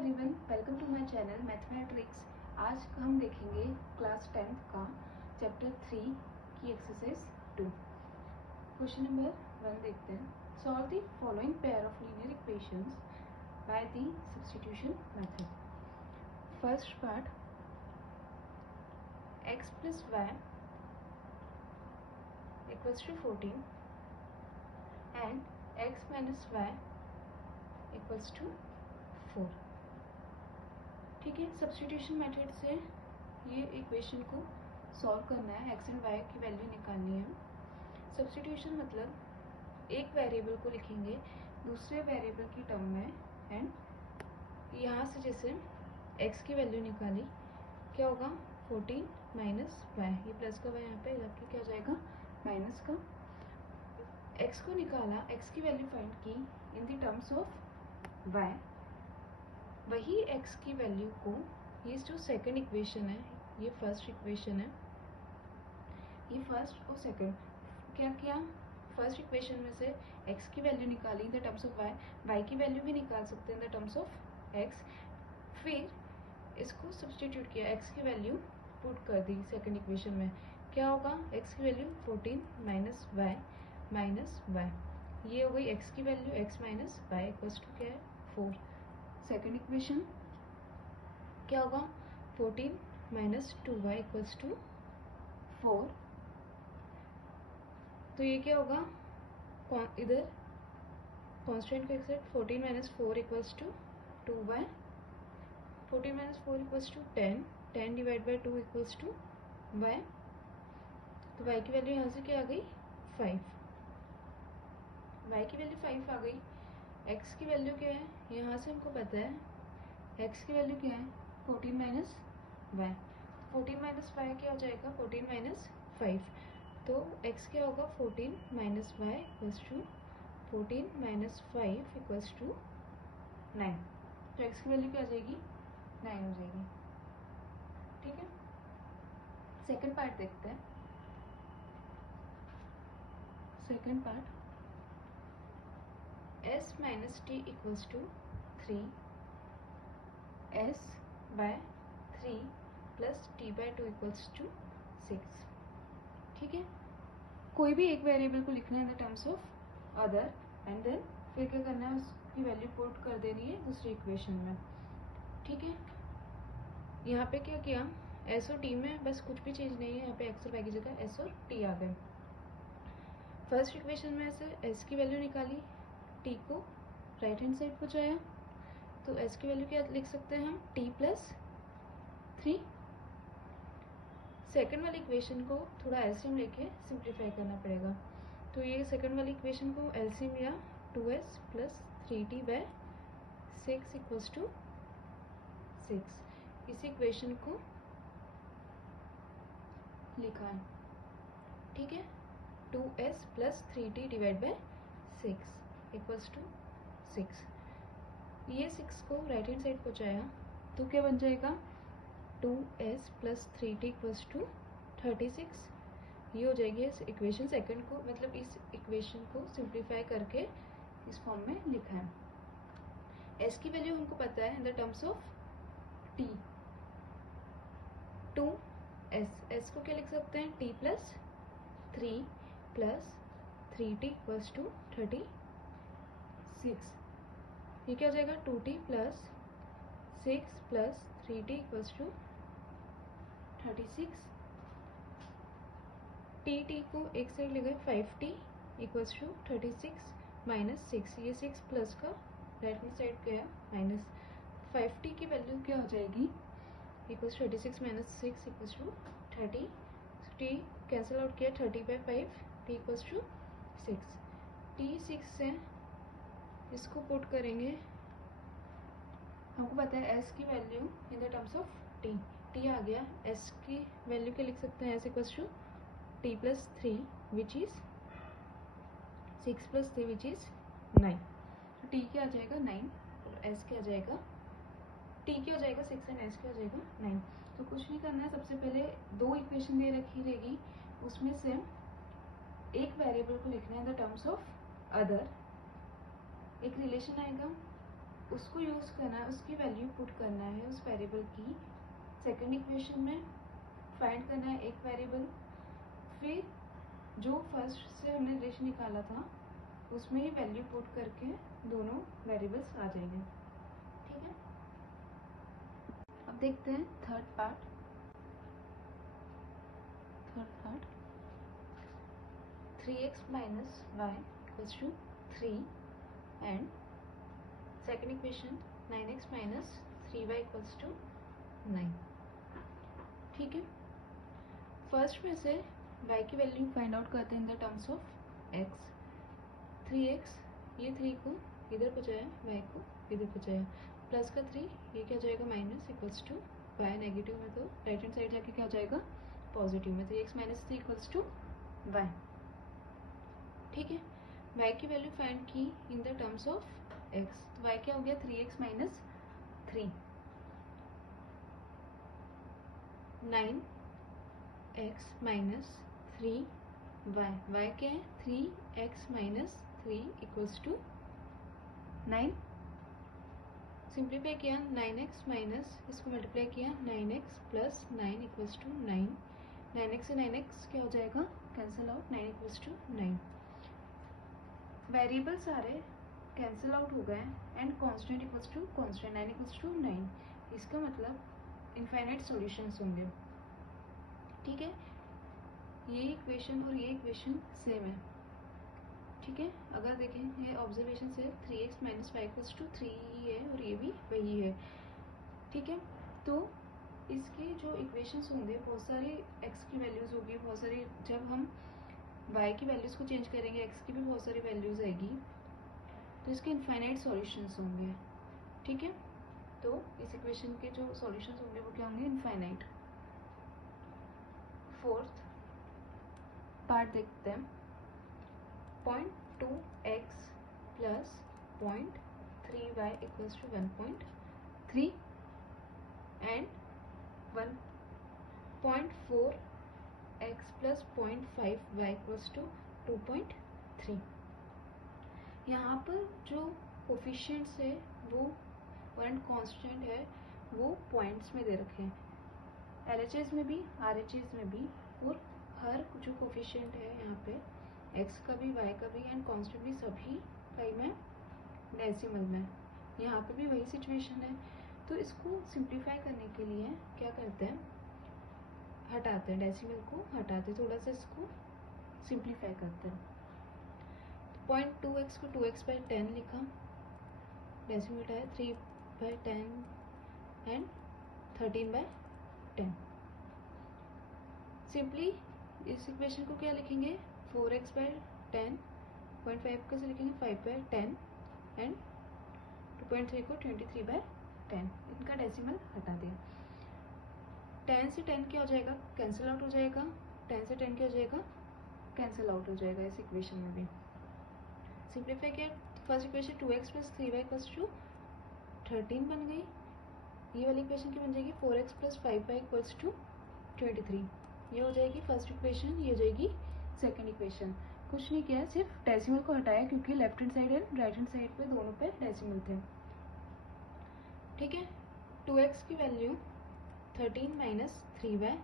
Everyone, welcome to my channel mathematics. आज हम देखेंगे क्लास 10th का चैप्टर 3 की एक्सरसाइज 2। क्वेश्चन नंबर 1 देखते हैं। Solve the following pair of linear equations by the substitution method. First part, x plus y equals to 14 and x minus y equals to 4। ठीक है, substitution method से ये equation को solve करना है, x and Y की value निकालनी है। सब्स्टिट्यूशन मतलब एक वेरिएबल को लिखेंगे दूसरे वेरिएबल की टर्म में, एंड यहाँ से जैसे एक्स की वैल्यू निकाली, क्या होगा 14 माइनस वाई, ये प्लस का वाई यहाँ पे जाके क्या हो जाएगा माइनस का। एक्स को निकाला, एक्स की वैल्यू फाइंड की in the terms of y, वही x की वैल्यू को, ये जो सेकंड इक्वेशन है, ये फर्स्ट इक्वेशन है, ये फर्स्ट और सेकंड, क्या किया फर्स्ट इक्वेशन में से x की वैल्यू निकाली इन the terms of y, y की वैल्यू भी निकाल सकते हैं in the terms of x, फिर इसको सब्स्टिट्यूट किया, x की वैल्यू पुट कर दी सेकंड इक्वेशन में, क्या होगा x की value 14 minus y minus y, ये हो गई x की value, x minus y equals to क्या है 4। सेकेंड इक्वेशन क्या होगा 14 माइनस 2y इक्वल्स टू 4। तो ये क्या होगा, इधर कांस्टेंट को accept, 14 minus 4 equals to 2y, 14 minus 4 equals to 10, 10 divide by 2 equals to y, तो y की वैल्यू यहाँ से क्या आ गई 5, y की वैल्यू 5 आ गई। x की वैल्यू क्या है, यहाँ से हमको पता है x की वैल्यू क्या है 14 माइनस वाई, 14 माइनस वाई क्या हो जाएगा 14 माइनस 5, तो x क्या होगा 14 minus y equals to 14 minus 5 equals to 9, तो x की वैल्यू क्या आ जाएगी 9 हो जाएगी। ठीक है, सेकंड पार्ट देखते हैं। Second part, s minus t equals to 3, s by 3 plus t by 2 equals to 6। ठीक है, कोई भी एक वेरिएबल को लिखना है in the terms of other, and then फिर क्या करना है, उसकी वैल्यू पुट कर देनी है दूसरी इक्वेशन में। ठीक है, यहाँ पे क्या किया, s और t में बस कुछ भी चेंज नहीं है, यहाँ पे x और y की जगह s और t आ गए। फर्स्ट इक्वेशन में से s की वैल्यू निकाली, t को राइट हैंड साइड पहुँचाया, तो s की वैल्यू क्या लिख सकते हैं हम t प्लस 3। सेकेंड वाली इक्वेशन को थोड़ा एलसीएम लेके सिंप्लीफाई करना पड़ेगा, तो ये सेकेंड वाली इक्वेशन को एलसीएम लिया 2s plus 3t bye 6 equals to 6। इस इक्वेशन को लिखा है। ठीक है, 2s plus 3t divide by 6 equals to 6। ये 6 को राइट हैंड साइड पहुँचाया, तो क्या बन जाएगा 2s plus 3t equals to 36। ये हो जाएगी इस इक्वेशन सेकंड को, मतलब इस इक्वेशन को सिंप्लीफाई करके इस फॉर्म में लिखा है। s की वैल्यू हमको पता है in the terms of t, 2s, को क्या लिख सकते हैं t plus 3 plus 3t equals to 36। ये क्या हो जाएगा 2t plus 6 plus 3t equals to 36। T को एक साइड ले गए, 5t इक्वल्स टू 36 माइनस 6, ये 6 प्लस का राइट हैंड साइड गया माइनस, 5t की वैल्यू क्या हो जाएगी equals 36 minus 6 equals to 30, t cancel out किया 30 by 5, t equals to 6, t 6 से इसको पुट करेंगे, हमको पता है s की value in the terms of t आ गया, s की वैल्यू क्या लिख सकते हैं, s equals to t plus 3 which is 6 plus 3 which is 9, तो t क्या आ जाएगा 9 और s क्या आ जाएगा, t क्या हो जाएगा 6 एंड s क्या हो जाएगा 9। तो कुछ नहीं करना है, सबसे पहले दो इक्वेशन दे रखी रहेगी, उसमें से एक वेरिएबल को लिखना है in the terms of other, एक रिलेशन आएगा उसको यूज़ करना है, उसकी वैल्यू पुट करना है उस वेरिएबल की सेकंड इक्वेशन में, फाइंड करना है एक वेरिएबल, फिर जो फर्स्ट से हमने रिलेशन निकाला था उसमें ही वैल्यू पुट करके दोनों वेरिएबल्स आ जाएंगे। ठीक है, अब देखते हैं third part. 3x minus y equals to 3 and second equation 9x minus 3y equals to 9। ठीक है, फर्स्ट में से y की वैल्यू फाइंड आउट करते हैं in the terms of x। 3x, ये 3 को इधर बचाया, y को इधर बचाया, प्लस का 3 ये क्या हो जाएगा minus, equals to y negative में तो राइट हैंड साइड जाके क्या हो जाएगा पॉजिटिव में, 3x minus 3 equals to y। ठीक है, y की वैल्यू फाइंड की in the terms of x, तो y क्या हो गया 3x minus 3, 9x minus 3y, y क्या है 3x minus 3 equals to 9। Simplify किया 9x माइनस, इसको मल्टीप्लाई किया 9x plus 9 equals to 9, 9x से 9x क्या हो जाएगा cancel out, 9 equals to 9। Variable सारे कैंसिल आउट हो गए and constant equals to constant, 9 equals to 9। इसका मतलब इनफाइनाइट सॉल्यूशंस होंगे। ठीक है, ये इक्वेशन और ये इक्वेशन सेम है। ठीक है, अगर देखें ये ऑब्जर्वेशन से 3x माइनस 5 इक्वल्स टू 3 ही है और ये भी वही है। ठीक है, तो इसके जो इक्वेशंस होंगे बहुत सारी x की वैल्यूज़ होगी, बहुत सारी, जब हम y की वैल्यूज़ को चेंज करेंगे x की भी बहुत सारी वैल्यूज़ आएगी, तो इसके इनफाइनाइट सॉल्यूशंस होंगे। ठीक है, तो इस इक्वेशन के जो सॉल्यूशंस होंगे वो क्या होंगे इनफाइनाइट। फोर्थ पार्ट देखते हैं, 0.2x plus 0.3y equals to 1.3 and 1.4x plus 0.5y equals to 2.3। यहाँ पर जो कोफिशिएंट्स है वो वन कांस्टेंट है, वो पॉइंट्स में दे रखे हैं, LHS में भी RHS में भी, और हर जो कोफिशिएंट है यहाँ पे x का भी y का भी एंड कांस्टेंट भी सभी कई में डेसिमल में, यहाँ पे भी वही सिचुएशन है। तो इसको सिंप्लीफाई करने के लिए क्या करते हैं, हटाते हैं, डेसिमल को हटाते, थोड़ा सा इसको सिंप्लीफाई करते हैं। 0.2x को 2x/10 लिखा, डेसिमल हटाया 3/10 एंड 13/10। सिंपली इस इक्वेशन को क्या लिखेंगे 4x/10, 0.5 कैसे लिखेंगे 5/10 एंड 2.3 को 23/10, इनका डेसिमल हटा दिया। 10 से 10 क्या हो जाएगा कैंसिल आउट हो जाएगा, 10 से 10 क्या हो जाएगा कैंसिल आउट हो जाएगा इस इक्वेशन में भी। सिंप्लीफाई किया, first equation 2x plus 3y equals to 13 बन गई, ये वाली इक्वेशन की बन जाएगी 4x plus 5y equals to 23, ये हो जाएगी फर्स्ट इक्वेशन, ये हो जाएगी सेकंड इक्वेशन। कुछ नहीं किया, सिर्फ डेसिमल को हटाया क्योंकि left hand side and right hand side पे दोनों पे डेसिमल थे। ठीक है, 2x की वैल्यू 13 माइनस 3y,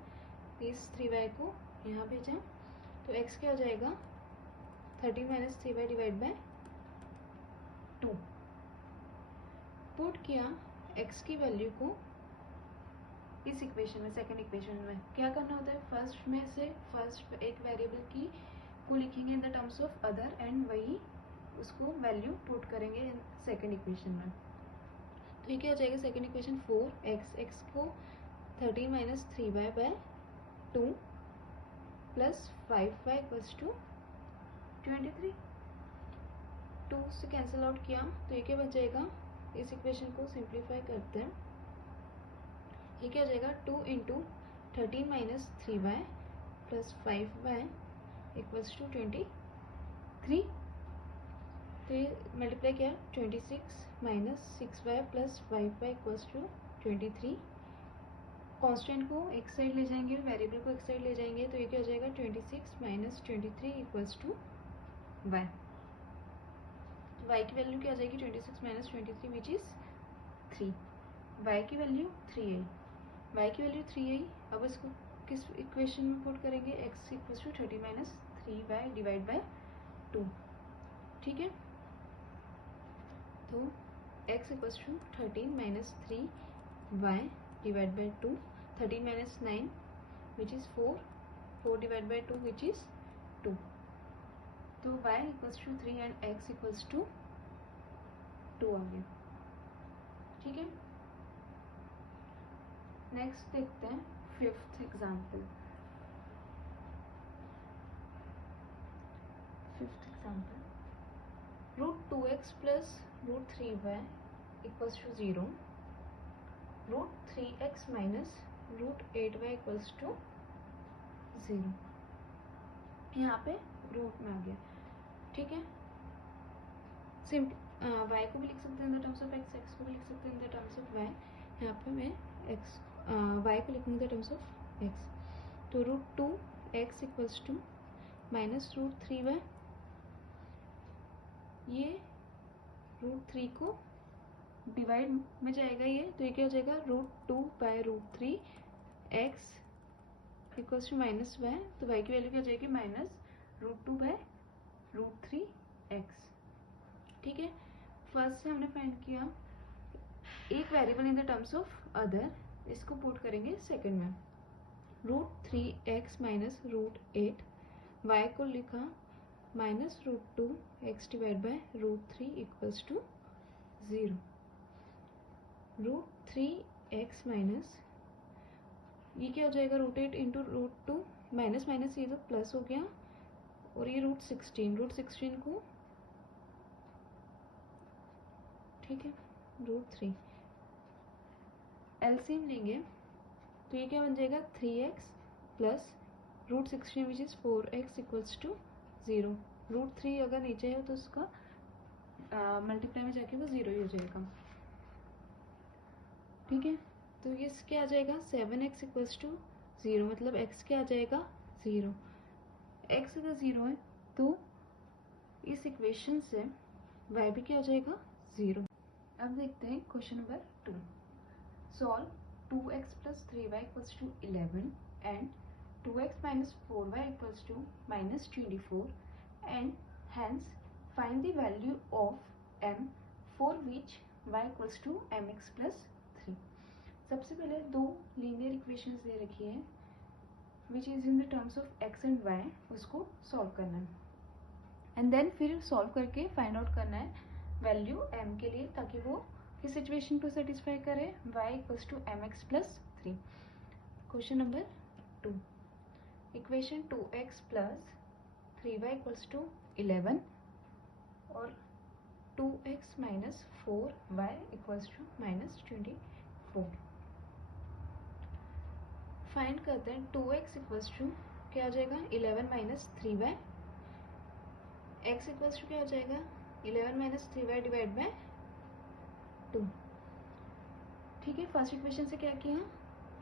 इस 3y को यहाँ भेजा तो x क्या हो जाएगा 13 minus 3y divide by 2। Put किया x की वैल्यू को इस इक्वेशन में, सेकंड इक्वेशन में क्या करना होता है, फर्स्ट में से फर्स्ट एक वेरिएबल की को लिखेंगे इन the terms of other and वही उसको वैल्यू पुट करेंगे इन सेकंड इक्वेशन में। तो ये क्या हो जाएगा सेकंड इक्वेशन 4x, x को 13 minus 3y by 2 plus 5y equals to 23। 2 से कैंसिल आउट किया तो ये क्या बच जाएगा, इस इक्वेशन को सिंप्लीफाई करते हैं, ये क्या हो जाएगा 2 into 13 minus 3y plus 5y equals to 23। तो ये मल्टीप्लाई किया 26 minus 6y plus 5y equals to 23। Constant को एक साइड ले जाएंगे, वेरिएबल को एक साइड ले जाएंगे, तो ये क्या हो जाएगा 26 minus 23 equals to y। y की वैल्यू क्या आ जाएगी 26 माइनस 23 विच इज 3, y की वैल्यू 3 आई, y की वैल्यू 3 आई। अब इसको किस इक्वेशन में पुट करेंगे, x equal to 30 minus 3y divide by 2, ठीक है। तो x equal to 13 minus 3y divide by 2, 13 minus 9 which is 4, 4 divide by 2 which is 2। तो y equals to 3 and x equals to 2 आ गया, ठीक है। नेक्स्ट देखते हैं fifth example. Fifth example, √2x plus √3y equals to 0, √3x minus √8y equals to 0। यहाँ पे root में आ गया, ठीक है। सिंपल y को भी लिख सकते हैं in the terms of x को भी लिख सकते हैं in the terms of y। यहाँ पे मैं y को लिखूंगी इन द टर्म्स ऑफ x। तो √2x equals to minus √3y, ये √3 को डिवाइड में जाएगा ये, तो ये क्या हो जाएगा √2 by √3 x equals to minus y। तो y की वैल्यू क्या हो जाएगी माइनस √2 बाय √3 x, ठीक है। फर्स्ट से हमने फाइंड किया एक variable in the terms of other, इसको पुट करेंगे सेकंड में, √3x माइनस √8, y को लिखा minus √2x divide by √3 equals to 0। √3x minus ये क्या हो जाएगा √8 इंटू √2, माइनस माइनस ये तो प्लस हो गया, और ये √16 को, ठीक है, √3 एलसीएम लेंगे तो ये क्या बन जाएगा 3x plus √16 which is 4x equals to 0। √3 अगर नीचे है तो उसका मल्टीप्लाई में जाके वो 0 ही हो जाएगा, ठीक है। तो ये क्या आ जाएगा 7x इक्वल्स टू 0, मतलब x क्या आ जाएगा 0। x अगर 0 है तो इस इक्वेशन से y भी क्या हो जाएगा 0। अब देखते हैं question number 2। Solve 2x plus 3y equals to 11 and 2x minus 4y equals to minus 24 and hence find the value of m for which y equals to mx plus 3। सबसे पहले दो लीनियर इक्वेशंस दे रखी है which is in the terms of x and y, उसको solve करना है and then फिर सॉल्व करके फाइंड आउट करना है वैल्यू m के लिए, ताकि वो किस सिचुएशन को सेटिस्फाई करे, y equals to mx plus 3। Question number 2, equation 2x plus 3y equals to 11 और 2x minus 4y equals to minus 24। Find करते हैं 2x इक्वल्स टू क्या हो जाएगा 11 minus 3y, x equals to क्या हो जाएगा 11 माइनस 3y डिवाइड बाय 2, ठीक है। फर्स्ट इक्वेशन से क्या किया,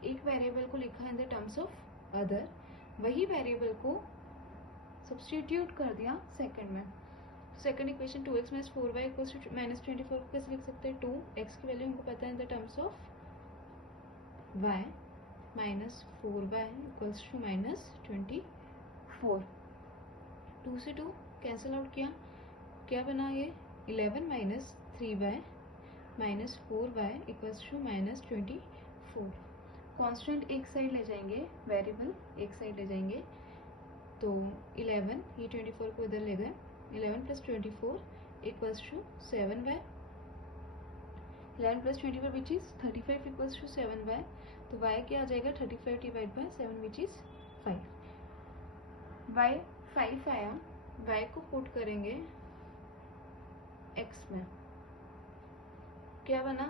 एक वेरिएबल को लिखा in the terms of other, वही वेरिएबल को सब्स्टिट्यूट कर दिया सेकंड में। Second equation 2x minus 4y equals to minus 24 को कैसे लिख सकते हैं, 2x की वैल्यू हमको पता है in the terms of y minus 4y equals to minus 24। 2 से 2 कैंसिल आउट किया, क्या बना ये 11 minus 3y minus 4y equals to minus 24। Constant एक साइड ले जाएंगे, वेरिएबल एक साइड ले जाएंगे, तो 11 ये 24 को इधर ले गए, 11 plus 24 equals to 7y, 11 plus 24 which is 35 equals to 7y। तो y क्या आ जाएगा 35 divide by 7 which is 5। y 5 आया, y को पुट करेंगे x में, क्या बना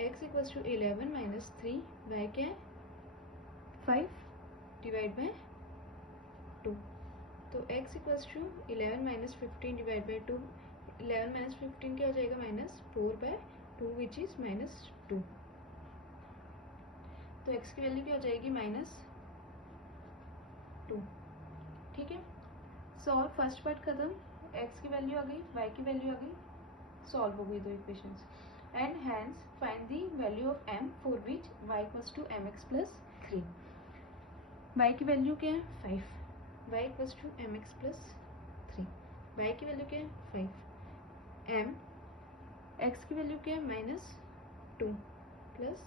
x equals to 11 minus 3, y क्या है 5 डिवाइड बाय 2। तो x equals to 11 minus 15 divide by 2, 11 minus 15 क्या हो जाएगा minus 4 by 2 which is minus 2। तो x की वैल्यू क्या हो जाएगी माइनस 2, ठीक है। सॉल्व फर्स्ट पार्ट खत्म, x की वैल्यू आ गई, y की वैल्यू आ गई, सॉल्व हो गई दो equations. And hence find the value of m for which y equals to mx plus 3। y की वैल्यू क्या है 5, y equals to mx plus 3। y की वैल्यू क्या है 5, m x की वैल्यू क्या है -2 प्लस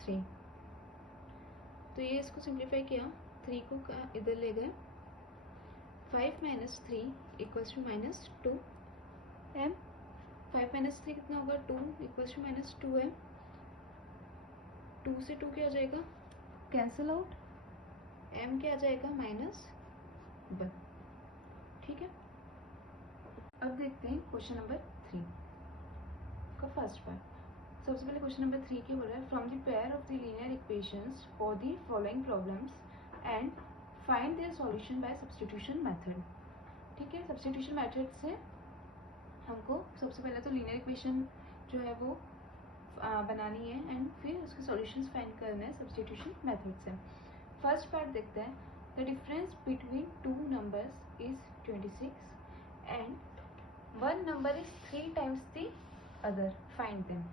3। तो ये इसको सिंप्लीफाई किया, 3 को इधर ले गए, 5 - 3 इक्वल्स टू -2 m। 5 - 3 कितना होगा 2 इक्वल्स टू -2 m। 2 से 2 क्या आ जाएगा कैंसिल आउट, m क्या आ जाएगा -1। ठीक है, अब देखते हैं क्वेश्चन नंबर 3 का फर्स्ट पार्ट। सबसे पहले क्वेश्चन नंबर 3 क्या बोल रहा है, from the pair of the linear equations for the following problems and find their solution bye substitution method. ठीक है, सब्स्टिट्यूशन मेथड से हमको सबसे पहले तो लीनियर इक्वेशन जो है वो बनानी है एंड फिर उसके सॉल्यूशंस फाइंड करने हैं सब्स्टिट्यूशन मेथड से। फर्स्ट पार्ट देखते हैं, the difference between two numbers is 26 and one number is 3 times the other, find them.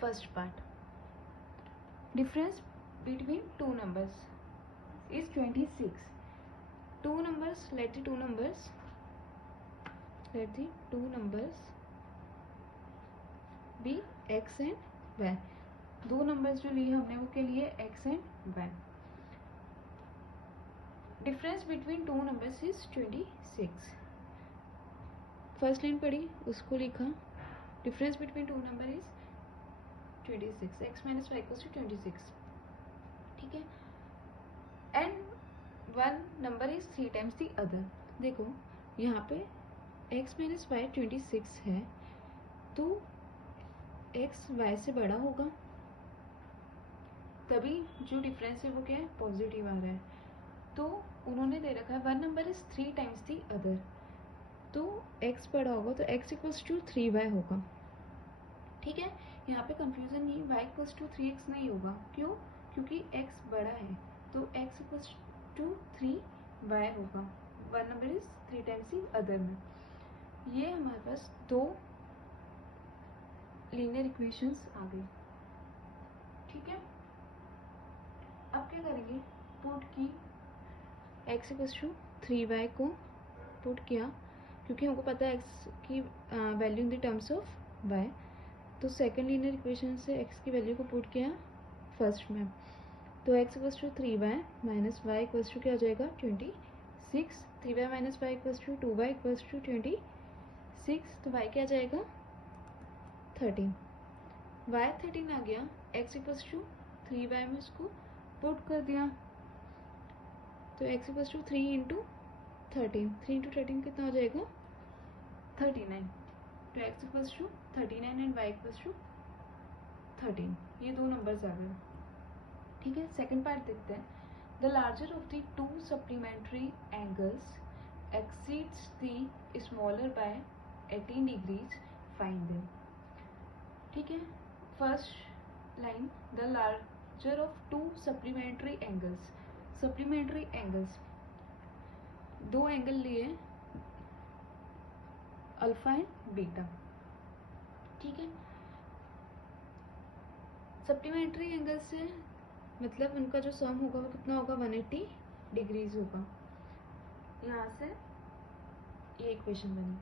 First part, difference between two numbers is 26. Two numbers, let the two numbers be x and y। दो numbers जो लिए हमने वो के लिए x and y। Difference between two numbers is 26। First line पढ़ी, उसको लिखा, difference between two number is 26, x - y equals to 26। ठीक है, and one number is 3 times the other. देखो यहाँ पे x - y 26 है तो x y से बड़ा होगा, तभी जो डिफरेंस है वो क्या है पॉजिटिव आ रहा है। तो उन्होंने दे रखा है one number is 3 times the other, तो x बड़ा होगा तो x इक्वल्स टू 3y होगा। ठीक है, यहाँ पे कंफ्यूजन नहीं, y इक्वल्स टू 3x नहीं होगा, क्यों, क्योंकि x बड़ा है तो x इक्वल्स टू 3y होगा। One number is 3 times the other में। ये हमारे पास दो लीनियर इक्वेशंस आ गई। ठीक है, अब क्या करेंगे, पुट की x इक्वल्स टू 3y को पुट किया, क्योंकि हमको पता है x की value in the terms of y, तो सेकेंड लीनियर इक्वेशन से x की वैल्यू को पुट किया फर्स्ट में, तो x equals to 3y minus y equals to क्या हो जाएगा 26। 3y minus y equals to 2y equals to 26, तो y क्या आ जाएगा 13। y 13 आ गया, x इक्वल्स टू 3y में उसको पुट कर दिया, तो x equals to 3 into 13, 3 into 13 कितना हो जाएगा 39, तो x equals to 39 and y equals to 13। ये दो नंबर्स आ गए। ठीक है, सेकंड पार्ट देखते हैं, the larger of the two supplementary angles exceeds the smaller by 18 degrees, find them. ठीक है, first line, the larger of to supplementary angles. Supplementary angles, दो एंगल लिए अल्फा एंड बीटा। ठीक है, सप्लीमेंट्री एंगल से मतलब उनका जो सम होगा वो कितना होगा 180 डिग्रीज होगा। यहाँ से ये इक्वेशन बनी,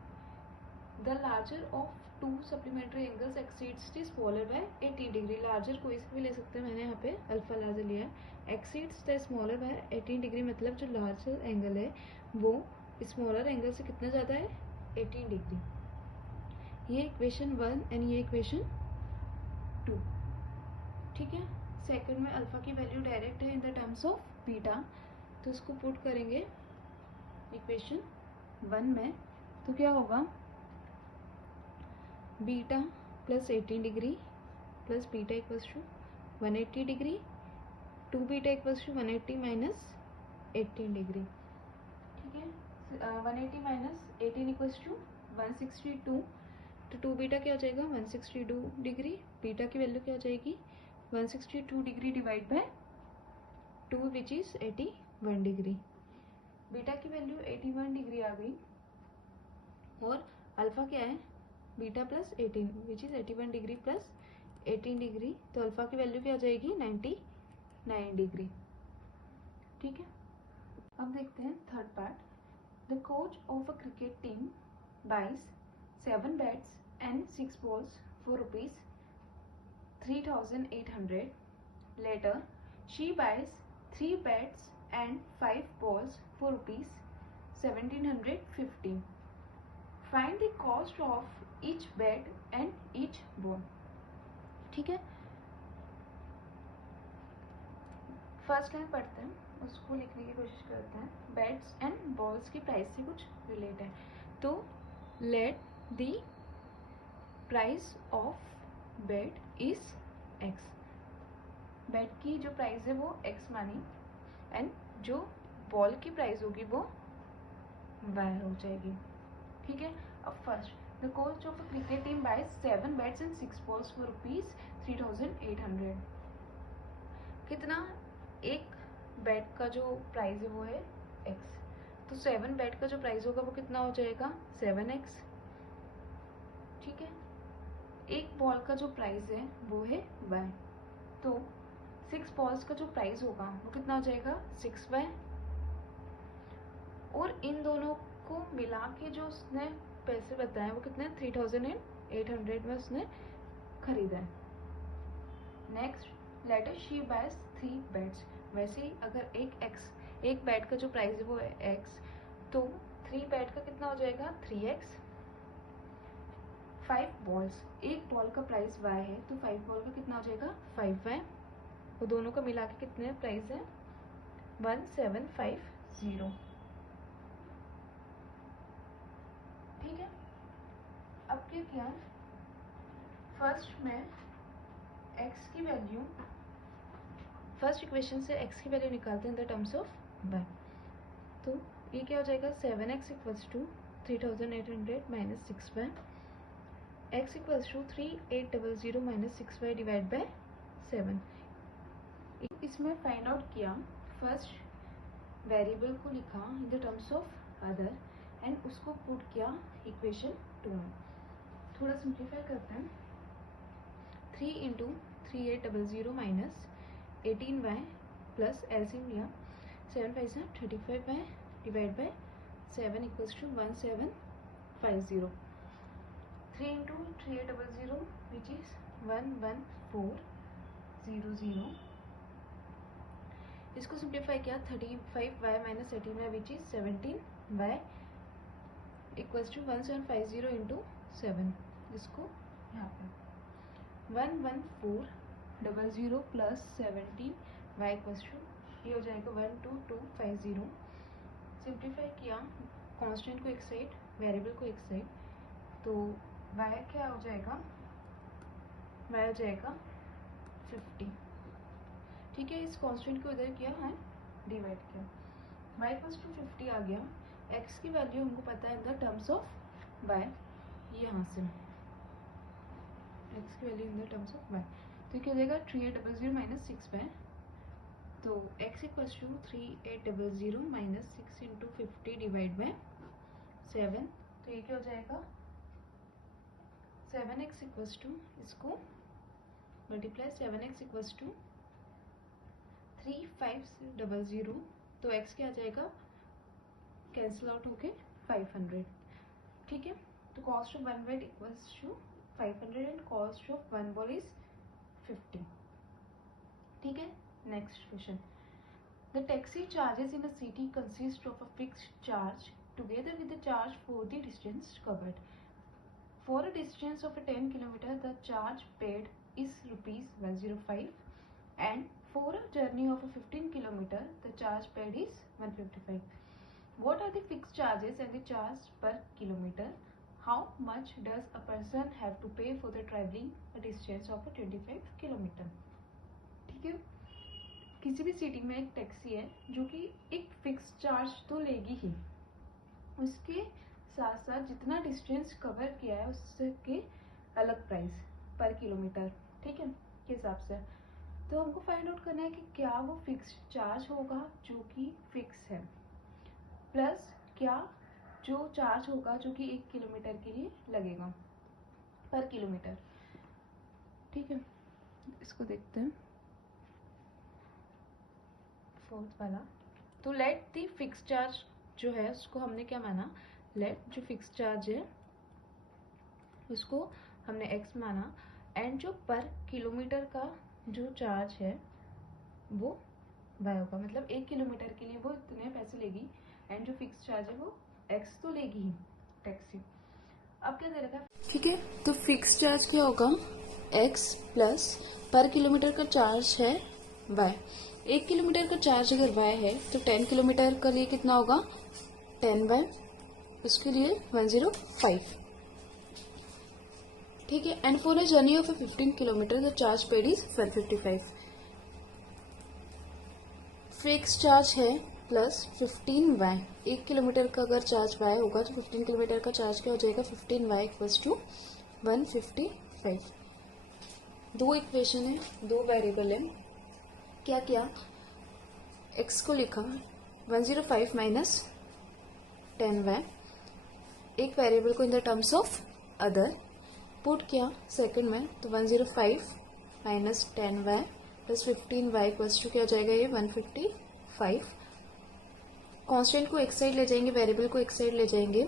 the larger of to supplementary angles exceeds the smaller by 18 degree. Larger कोई से भी ले सकते हैं, मैंने यहाँ पे अल्फा लार्जर लिया है। Exceeds the smaller by 18 degree मतलब जो लार्जर एंगल है वो स्मॉलर एंगल से कितना ज़्यादा है 18 डिग्री। ये इक्वेशन 1 एंड ये इक्वेशन 2। ठीक है, सेकंड में अल्फा की वैल्यू डायरेक्ट है in the terms of beta, तो उसको पुट करेंगे इक्वेशन 1 में, तो क्या होगा beta plus 18 degree plus beta equals to 180 degree, 2 beta equals to 180 minus 18 degree. ठीक है, 180 माइनस 18 इक्वल्स टू 162, तो 2 बीटा क्या हो जाएगा 162 डिग्री, बीटा की वैल्यू क्या हो जाएगी 162 degree divide by 2 which is 81 degree. Beta की वैल्यू 81 डिग्री आ गई और अल्फ़ा क्या है, beta plus 18 which is 81 degree plus 18 degree, तो अल्फ़ा की वैल्यू क्या आ जाएगी 99 डिग्री। ठीक है, अब देखते हैं third part. The coach of a cricket team buys 7 bats and 6 balls for rupees 3,800. Later, she buys 3 bats and 5 balls for rupees 1,750. Find the cost of each bat and each ball. ठीक है, first line पढ़ते हैं, उसको लिखने की कोशिश करते हैं। बैट्स एंड बॉल्स की प्राइस से कुछ रिलेट है, तो let the price of bat is x. Bat की जो प्राइस है वो एक्स मानी, एंड जो बॉल की प्राइस होगी वो वाई हो जाएगी। ठीक है, अब first, the coach of a cricket team buys 7 bats and 6 balls for rupees 3,800. कितना, एक बैट का जो प्राइस है वो है एक्स, तो 7 बैट का जो प्राइस होगा वो कितना हो जाएगा 7x। ठीक है, एक बॉल का जो प्राइस है वो है y, तो 6 बॉल्स का जो प्राइस होगा वो कितना हो जाएगा 6y, और इन दोनों को मिला के जो उसने पैसे बताए वो कितने 3,800 में उसने खरीदा है। Next, later she buys 3 bats. वैसे ही अगर एक बैट का जो प्राइस है वो है x, तो 3 बैट का कितना हो जाएगा 3x। 5 बॉल्स, एक बॉल का प्राइस y है, तो 5 बॉल का कितना हो जाएगा 5y, वो दोनों का मिला के कितने प्राइस है 1750। ठीक है, अब क्या किया, फर्स्ट में x की वैल्यू, फर्स्ट इक्वेशन से x की वैल्यू निकालते हैं in the terms of y, तो ये क्या हो जाएगा 7x equals to 3,800 minus 6y, x equals to 3,800 minus 6y divide by 7। इसमें फाइंड आउट किया, फर्स्ट वेरिएबल को लिखा in the terms of other and उसको पुट किया इक्वेशन 2 में। थोड़ा सिंप्लीफाई करते हैं, 3 into 3,800 minus 18y plus LCM लिया 7 5 35y divide by 7 equals to 1750। 3 into 3,800 which is 11400। इसको सिंप्लीफाई किया 35y minus 18y which is 17y equals to 1750 into 7, जिसको यहाँ पे 11400 प्लस 17y इक्वल्स टू ये हो जाएगा 12250। सिंप्लीफाई किया, कांस्टेंट को एक साइड, वेरिएबल को एक साइड, तो y क्या हो जाएगा, y हो जाएगा 50। ठीक है, इस कांस्टेंट को इधर किया है डिवाइड किया, y इक्वल्स टू 50 आ गया। x की वैल्यू हमको पता है in the terms of y, यहाँ से x की value in the terms of y, तो क्या हो जाएगा 3,800 माइनस 6y, तो x equals to 3,800 minus 6 into 50 divide by 7, तो ये क्या हो जाएगा 7x इक्वल्स टू, इसको मल्टीप्लाई 7x इक्वल्स टू 3,500, तो x क्या आ जाएगा कैंसिल आउट होके 500। ठीक है, तो cost of 1 bat equals to 500 and cost of 1 ball is 50। ठीक है, next question, the taxi charges in a city consist of a fixed charge together with the charge for the distance covered. For a distance of 10 kilometre the charge paid is rupees 105 and for a journey of 15 kilometer the charge paid is 155. What are the fixed charges and the charge per kilometer? How much does a person have to pay for the traveling a distance of 25 kilometer? ठीक है, किसी भी city में एक taxi है जो कि एक फिक्स चार्ज तो लेगी ही, उसके साथ साथ जितना डिस्टेंस कवर किया है उसके अलग प्राइस पर किलोमीटर, ठीक है, के हिसाब से। तो हमको फाइंड आउट करना है कि क्या वो फिक्स चार्ज होगा जो कि फिक्स है, प्लस क्या जो चार्ज होगा जो कि 1 किलोमीटर के लिए लगेगा पर किलोमीटर। ठीक है, इसको देखते हैं फोर्थ वाला। तो लेट दी फिक्स चार्ज जो है उसको हमने क्या माना, लेट जो फिक्स चार्ज है उसको हमने x माना, एंड जो पर किलोमीटर का जो चार्ज है वो y होगा, मतलब 1 किलोमीटर के लिए वो इतने पैसे लेगी, एंड जो फिक्स चार्ज है वो x तो लेगी ही, टैक्सी। अब क्या दे रखा है, ठीक है, तो फिक्स चार्ज क्या होगा, x प्लस पर किलोमीटर का चार्ज है y। 1 किलोमीटर का चार्ज अगर y है तो 10 किलोमीटर का लिए कितना होगा 10y, उसके लिए 105। ठीक है, and for a journey of 15 kilometre the charge paid is 155। Fix charge है प्लस 15y। 1 किलोमीटर का अगर चार्ज y होगा तो 15 किलोमीटर का चार्ज क्या हो जाएगा, 15y इक्वल्स टू 155। दो इक्वेशन है, दो वेरिएबल है, क्या किया, x को लिखा 105 माइनस 10y, एक वेरिएबल को इन the terms of other put किया सेकंड में, तो 105 minus 10y plus 15y equals to क्या हो जाएगा, ये 155। कांस्टेंट को एक साइड ले जाएंगे, वेरिएबल को एक साइड ले जाएंगे,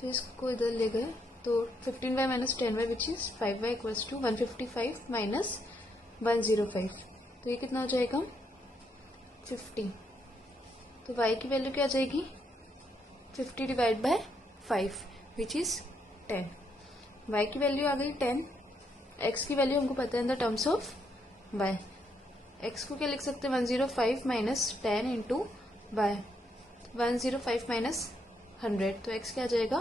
तो इसको इधर ले गए, तो 15y minus 10y which is 5y equals to 155 minus 105, तो ये कितना हो जाएगा 50। तो y की वैल्यू क्या आ जाएगी 50 divide bye 5 which is 10। y की वैल्यू आ गई 10, x की वैल्यू हमको पता है in the terms of y। x को क्या लिख सकते हैं 105 माइनस 10 इंटू y, 105 माइनस 100, तो x क्या आ जाएगा